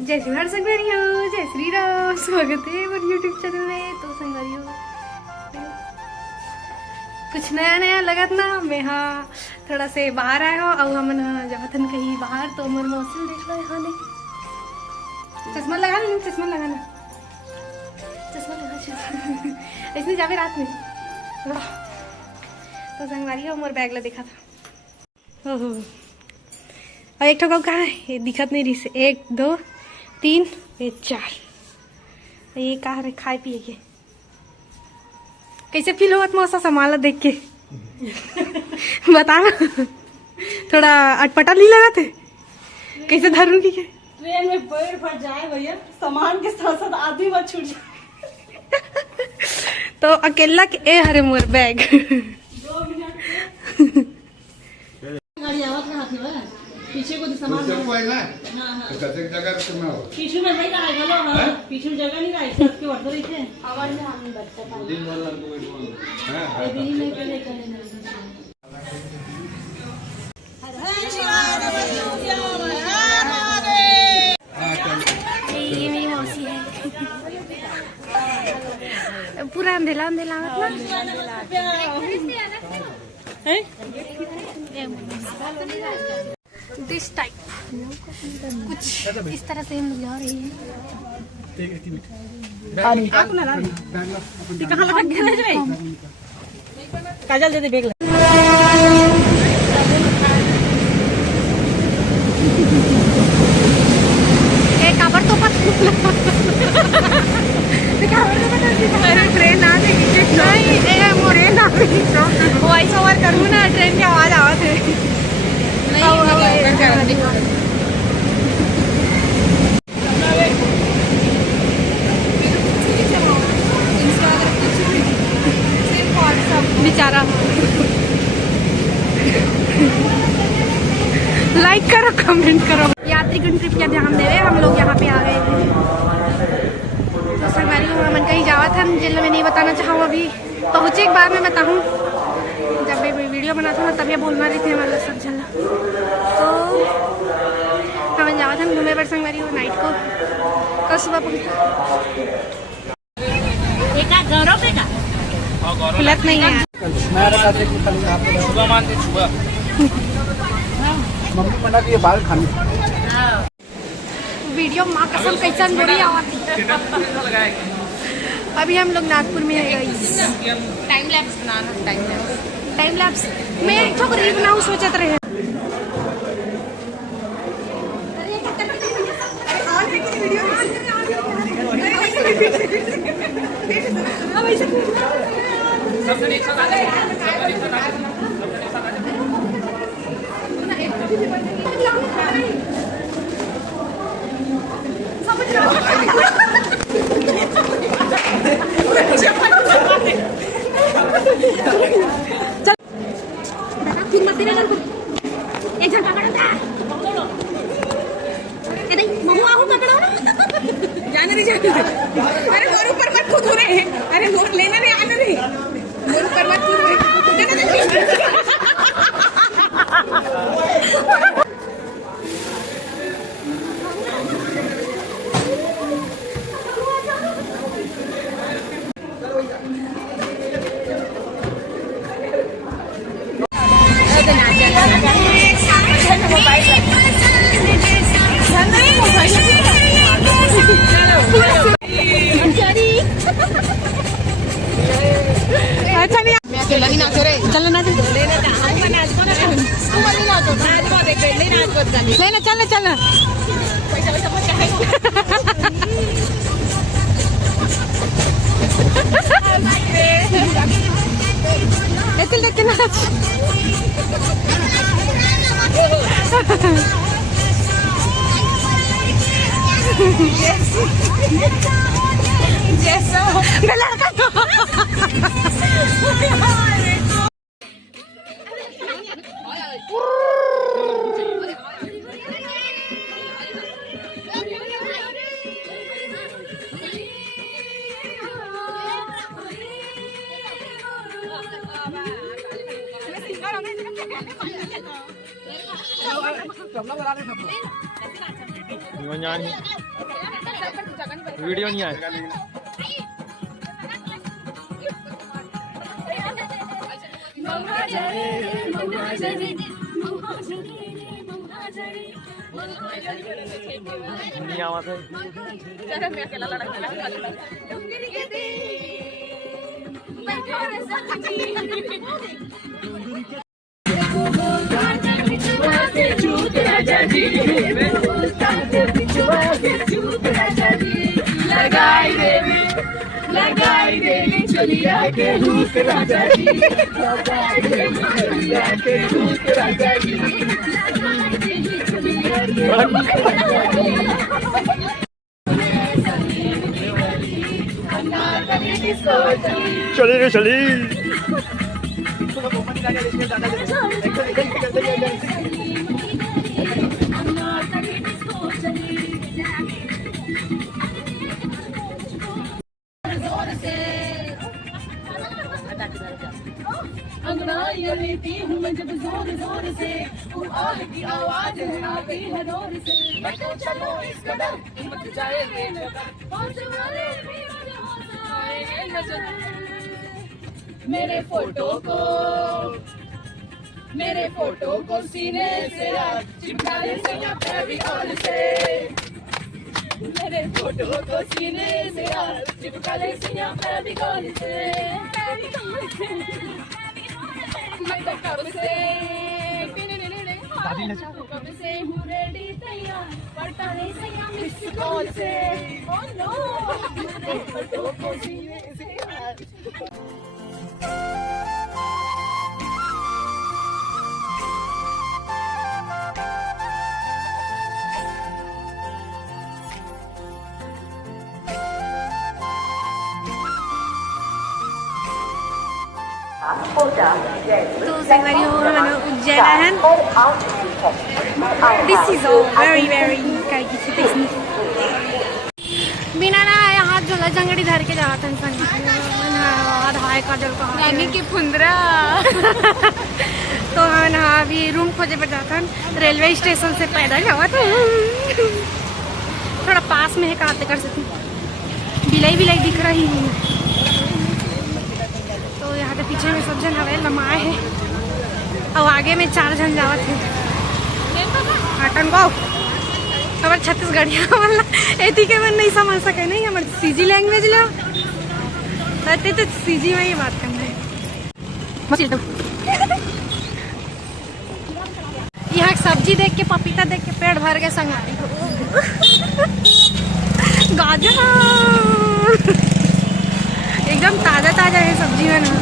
जय श्री हर संगवारियो, जय श्री राम। स्वागत है मेरे यूट्यूब चैनल में। तो संगवारियो कुछ नया नया लगत ना। मैं हाँ थोड़ा से बाहर आया हो और हम जब थन कहीं बाहर तो मोर मौसम देख लो यहाँ ने। चश्मा लगा ले, चश्मा लगाना, चश्मा लगा ऐसे जावे रात में। तो संगवारियो मोर बैग ला देखा था। ओहो और एक ठोका कहाँ है? ये दिखत नहीं रही से। 1 2 3 4 ये कहाँ है? खाए पिए के कैसे फील होगा मौसा संभाला देख के? बता ना, थोड़ा अटपटा नहीं लगा थे? कैसे धरूं की के? ट्रेन में पैर फट जाए भैया, सामान के साथ साथ आदमी मत छूट जाए। तो अकेला के ए हरे मोर बैग। 2 मिनट गाड़ी आवत रहा थी बस पीछे को सामान ना। हां हां प्रत्येक जगह पे मैं हो पीछे में नहीं रहा गलो। हां पीछे जगह नहीं रही सब के वर्त रही थे आवाज में हम बच्चा पाल दिन भर लग गई बोल हां ये दिन में पहले करे नहीं। ये मेरी मौसी है। पूरा अंधेला अंधेला दिस टाइप कुछ इस तरह से हम लोग जा रही हैं। कहां लगा गया रे काजल दे दे बैग एक काबर तो अरे ट्रेन आ जाएगी नहीं मोरे ना वॉइस ओवर करूँ ना ट्रेन की आवाज आवत है। बेचारा लाइक करो कमेंट करो। यात्रीगण कृपया ध्यान देवे, हम लोग यहाँ पे आ गए हैं। तो संगवारी हम कहीं जावा था जिल में नहीं बताना चाहूँ। अभी पहुँचे के बाद में बताऊँ। जब भी वीडियो बनाता हूँ ना तब ये बोलना रही थी हमारे सब झलना। तो हम जावा था घूमे पर संगवारी हो नाइट को। कल सुबह गलत नहीं है मम्मी मना की बाल खाने वीडियो माँ कसम कैसा बुरी आवाज़। अभी हम लोग नागपुर में है। टाइम लैप्स बनाना, टाइम लैप्स मैं एक ठो रील बनाऊँ सोचत रहे। अरे मोर ऊपर मत कूद रहे। अरे मोर लेना नहीं आने रही। मोर ऊपर मत कूद रहे। अच्छा नहीं अकेला नहीं नाचो रे। चल ना लेना चल चल चल देख के नाच। Ngon nyanyi. वीडियो नहीं आया। नहीं आवाज है। लगाई देली चलिया के हुक राजा जी, लगाई देली चलिया के हुक राजा जी, लगाई देली चलिया के हुक राजा जी। चली रे चली। अंगड़ाई लेती हूँ मैं जब जोर जोर से, वो आह की आवाज है आ गई है जोर से। मैं तो चलो इस कदर मत जाए बेनजर, होश वाले भी होश आए नजर। मेरे फोटो को सीने से यार चिपका ले सैया फेविकॉल से, मेरे फोटो को सीने से यार चिपका ले सैया फेविकॉल से। मैं तो कब से हूँ रेडी तैयार, पड़ता नहीं सैया मिस कॉल से। Oh no, मेरे फोटो को सीने से यार। तो संगवारी हो Ujjain this is very very काय की टेक्निक बिना ना यहाँ जगह जंगड़ी धर के जाता है संग आधार का जल का यानी कि फुंदरा तो हम अभी रूम खोजे पर जाता है रेलवे स्टेशन से पैदल जावा था थोड़ा पास में है कहाँ कर सकती बिलाई बिलाई दिख रही है तो यहाँ पे पीछे में सब जन हवे लमाए है और आगे में 4 जन जावत है हटन को हमारे छत्तीसगढ़िया वाला एथी के मन नहीं समझ सके नहीं हमारे सीजी लैंग्वेज लो रहते तो सीजी में ही बात करना है तो यहाँ सब्जी देख के पपीता देख के पेट भर के संगारी गाजर एकदम ताजा ताजा है सब्जी में ना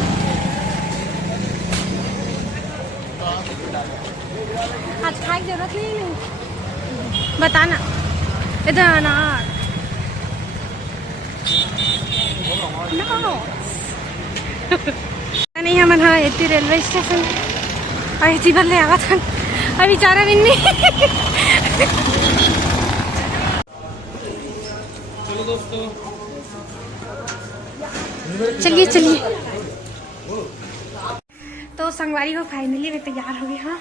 आज खाने की जरूरत नहीं है बताना इधर अनार नहीं हम हाँ इतनी रेलवे स्टेशन और इतनी बल्ले आवा था अभी 4 दिन में चलो दोस्तों चलिए चलिए तो संगवारी हो फाइनली मैं तैयार हो गई हाँ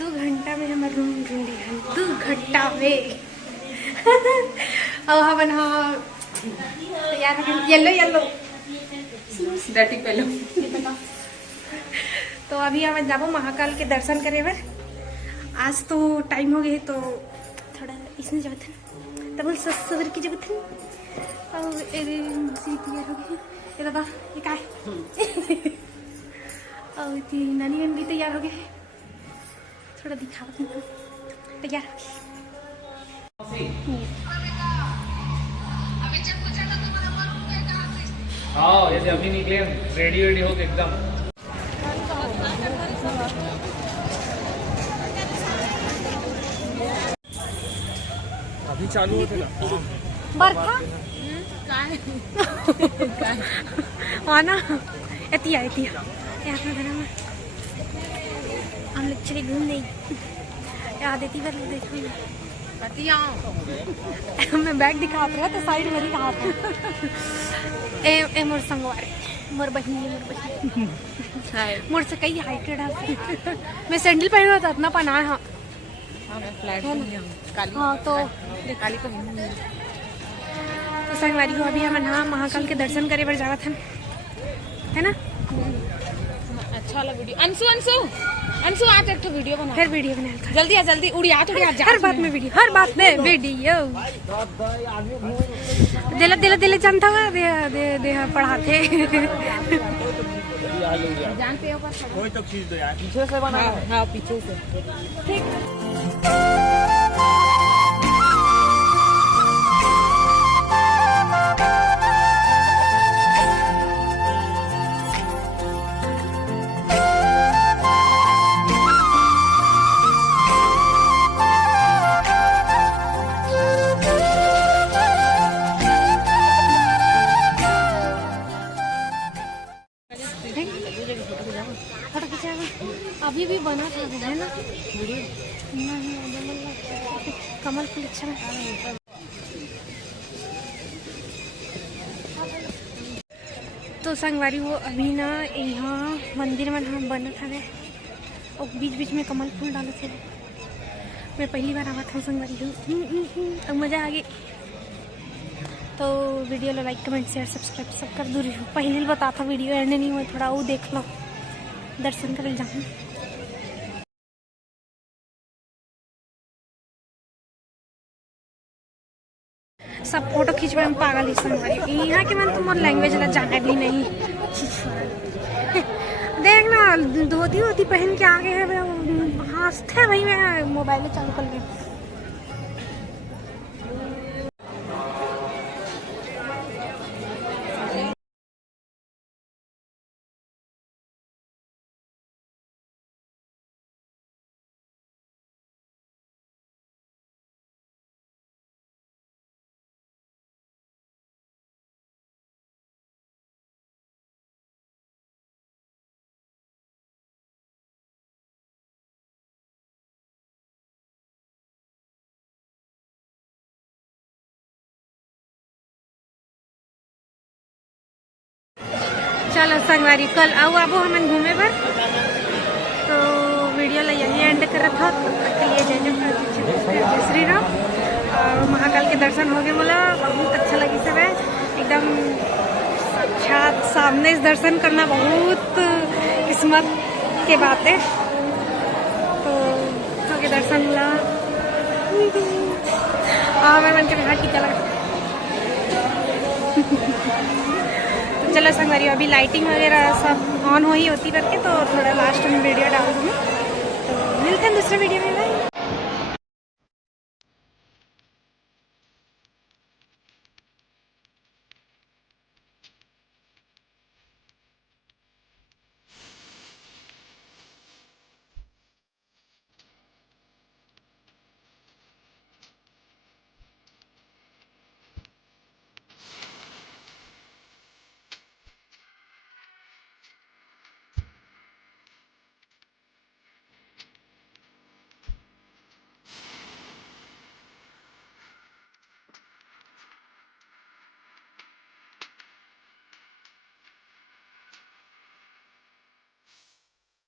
2 घंटा में हमारे रूम ढूंढ लिया 2 घंटा में और हम तैयार हो गए येलो येलो तो अभी हम जाबो महाकाल के दर्शन करे बर आज तो टाइम हो गए तो थोड़ा इसमें जाते हैं तब सबर की जगह थी और तैयार हो गई ये दादा ये का और नानी भी तैयार हो गए थोड़ा दिखावा तैयार हो गई हाँ ये अभी निकले रेडी वेडी हो एकदम अभी चालू होते ना बरखा हाँ ना एती यहाँ पे घर में हम लोग चले घूमने याद देती बार देखो मैं बैग दिखा रहा तो साइड में दिखा ए मोर संगवारे मोर बहनी मोर से कई हाइटेड है मैं सैंडल पहन रहा था इतना पना हाँ हाँ तो तो संगवारी को अभी हम यहाँ महाकाल के दर्शन करे बर जावत हन, है ना। अच्छा वाला वीडियो। अंशु अंशु अंशु आज एक वीडियो बना, फिर वीडियो बना, जल्दी आ जल्दी, उड़िया हर बात में वीडियो, हर बात में वीडियो। दिल दिल दिल जानता हुआ दे दे पढ़ाते जानते हो कोई तो खींच दो यार, पीछे से बना है। हाँ पीछे से ठीक। फोटो खींचा अभी भी बना था, है ना। कमल फूल अच्छा है। तो संगवारी वो अभी ना यहाँ मंदिर में हम बना था और बीच बीच में कमल फूल डाले थे। मैं पहली बार आवा था संगवारी, अब मज़ा आ गई। तो वीडियो लो लाइक कमेंट शेयर सब्सक्राइब सब कर दूरी हूँ। पहले बता था वीडियो एंड नहीं हुआ, थोड़ा वो देख लो, दर्शन कर जाऊँ। सब फोटो खींचवा में पागल ही संगवारी। यहाँ के मन तुम्हारा लैंग्वेज ला जाना भी नहीं। देख ना धोती वोती पहन के आगे है, हंसते भाई। मैं मोबाइल चालू कर लिया। चलो संगवारी कल आओ अब हम घूमे पर। तो वीडियो ला यही एंड कर रहा था। तब तक के लिए जय श्री राम। और महाकाल के दर्शन हो गए, बोला बहुत अच्छा लगी सब है एकदम। साक्षात सामने से दर्शन करना बहुत किस्मत के बात है। तो दर्शन ला मैं मन के हाथ टीका लगा। चलो संगवारी अभी लाइटिंग वगैरह सब ऑन हो ही होती करके, तो थोड़ा लास्ट में वीडियो डाल दूँगी। तो मिलते हैं दूसरे वीडियो में।